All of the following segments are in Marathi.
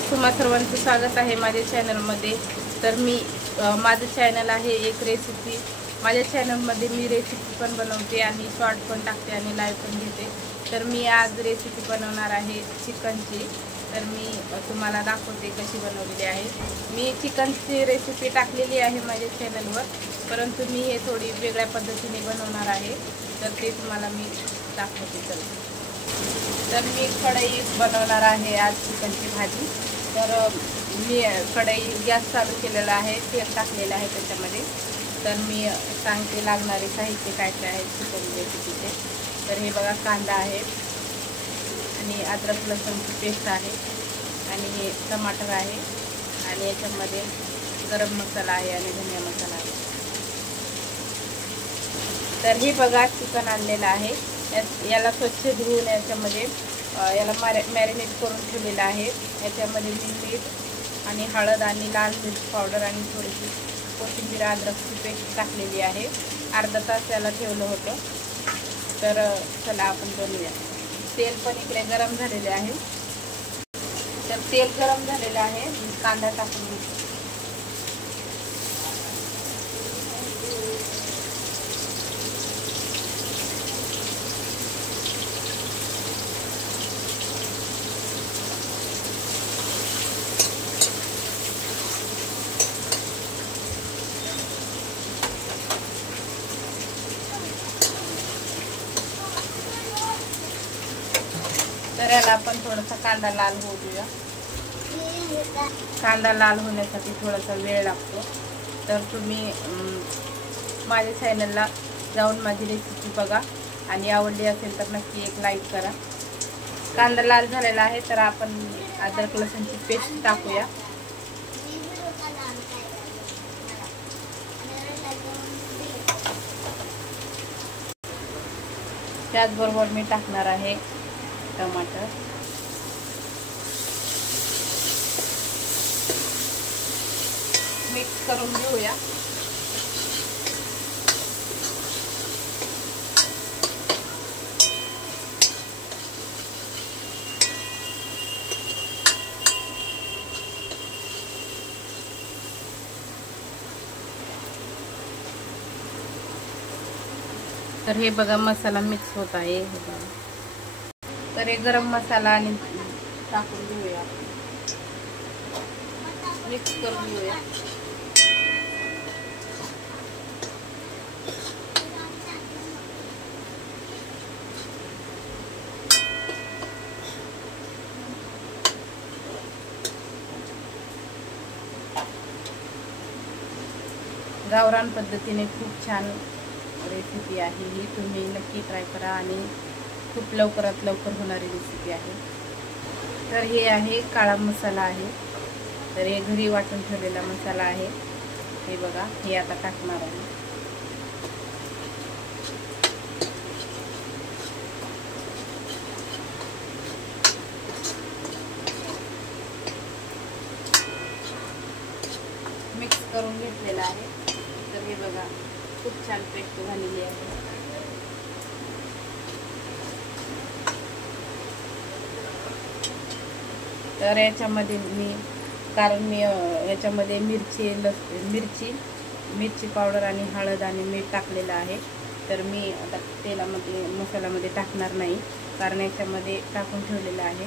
तुम्हा सर्वांचं स्वागत आहे माझ्या चॅनलमध्ये। तर मी माझं चॅनल आहे एक रेसिपी। माझ्या चॅनलमध्ये मी रेसिपी पण बनवते आणि शॉर्ट पण टाकते आणि लाईव्ह पण घेते। तर मी आज रेसिपी बनवणार आहे चिकनची। तर मी तुम्हाला दाखवते कशी बनवलेली आहे। मी चिकनची रेसिपी टाकलेली आहे माझ्या चॅनलवर, परंतु मी हे थोडी वेगळ्या पद्धतीने बनवणार आहे। तर ते तुम्हाला मी दाखवते। तर मी कढई बनवणार आहे आज चिकनची भाजी। तर मी कढई गॅस चालू केलेला आहे, तेल टाकलेलं आहे त्याच्यामध्ये। तर मी सांगते लागणारे साहित्य काय काय आहे चिकन रेसिपीचे। तर हे बघा, कांदा आहे आणि अद्रक लसूणची पेस्ट आहे आणि हे टमाटर आहे आणि याच्यामध्ये गरम मसाला आहे आणि धनिया मसाला आहे। तर हे बघा, चिकन आणलेलं आहे। याला स्वच्छ धुवून याच्यामध्ये याला मॅरिनेट करून ठेवलेलं आहे। याच्यामध्ये मी मीठ आणि हळद आणि लाल मिर्च पावडर आणि थोडीशी कोथिंबीर अद्रकची पेस्ट टाकलेली आहे। अर्धा तास याला ठेवलं होतं। तर चला आपण बनवूया। तेल पण इकडे गरम झालेले आहे। तर तेल गरम झालेलं आहे, कांदा टाकून घेतो। तर याला आपण थोडासा कांदा लाल होऊ देऊया। कांदा लाल होण्यासाठी थोडासा वेळ लागतो। तर तुम्ही माझ्या चॅनलला जाऊन माझी रेसिपी बघा आणि आवडली असेल तर नक्की एक लाईक करा। कांदा लाल झालेला आहे, तर आपण अद्रक लसूणची पेस्ट टाकूया। त्याचबरोबर मी टाकणार आहे टमाटर। मिक्स करून घेऊया। तर हे बघा, मसाला मिक्स होत आहे। तर हे गरम मसाला आणि टाकून घेऊया, मिक्स करून घेऊया। गावरान पद्धतीने खूप छान रेसिपी आहे ही, तुम्ही नक्की ट्राय करा आणि खूप लवकरात लवकर होणारी रेसिपी आहे। तर हे आहे काळा मसाला आहे। तर हे घरी वाटून ठेवलेला मसाला आहे। हे बघा, हे आता टाकणार आहे। मिक्स करून घेतलेला आहे। तर हे बघा, खूप छान पेस्ट झालेली आहे। तर याच्यामध्ये कारण मी याच्यामध्ये मिरची पावडर आणि हळद आणि मीठ टाकलेलं आहे। तर मी आता तेलामध्ये मसाल्यामध्ये टाकणार नाही, कारण याच्यामध्ये टाकून ठेवलेलं आहे।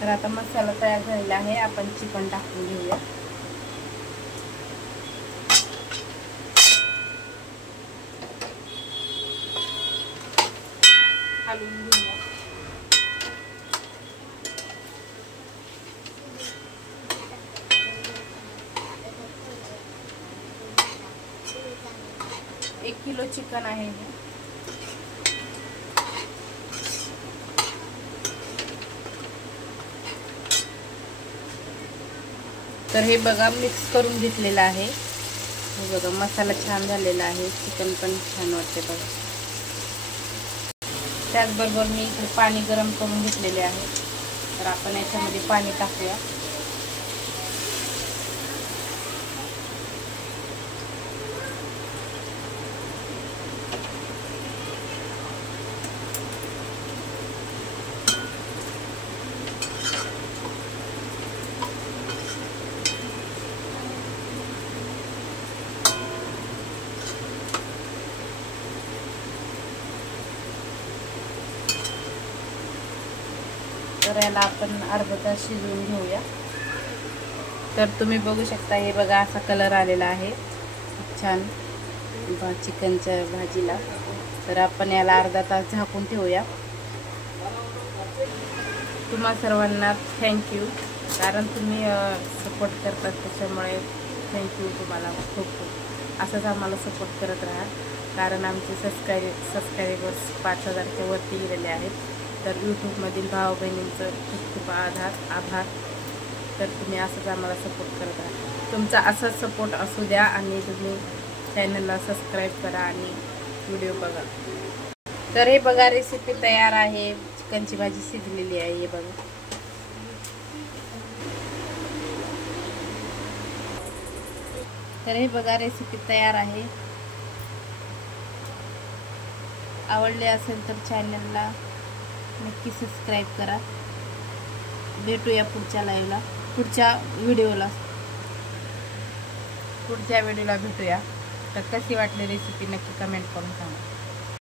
तर आता मसाला तयार झालेला आहे, आपण चिकन टाकून घेऊया। हलवून घेऊया। एक किलो चिकन आहे हे। तर हे बघा, मिक्स करून घेतलेलं आहे। हे बघा, मसाला छान झालेला आहे, चिकन पण छान वाटते बघा। त्याचबरोबर मी इथे पाणी गरम करून घेतलेले आहे। तर आपण याच्यामध्ये पाणी टाकूया। तर याला आपण अर्धा तास शिजवून घेऊया. तर तुम्ही बघू शकता, हे बघा असा कलर आलेला आहे छान चिकनच्या भाजीला. तर आपण याला अर्धा तास झाकून ठेवूया. तुम्हा सर्वांना थँक्यू, कारण तुम्ही सपोर्ट करतात, त्याच्यामुळे थँक्यू तुम्हाला खूप खूप. असंच आम्हाला सपोर्ट करत राहा, कारण आमचे सबस्क्रायबर्स 5000च्या वरती गेलेले आहेत. तर यूट्यूबमधील भाऊ बहिणींचं खूप खूप आभार. तर तुम्ही असंच आम्हाला सपोर्ट करत राहा. तुमचा असाच सपोर्ट असू द्या आणि तुम्ही चॅनलला सबस्क्राईब करा आणि व्हिडिओ बघा. तर हे बघा रेसिपी तयार आहे. चिकनची भाजी शिजलेली आहे. हे बघा. तर हे बघा रेसिपी तयार आहे. आवडले असेल तर चॅनलला नक्की सबस्क्राईब करा. भेटूया पुढच्या लाईव्हला, पुढच्या व्हिडिओला भेटूया. तर कशी वाटली रेसिपी नक्की कमेंट करून सांगा.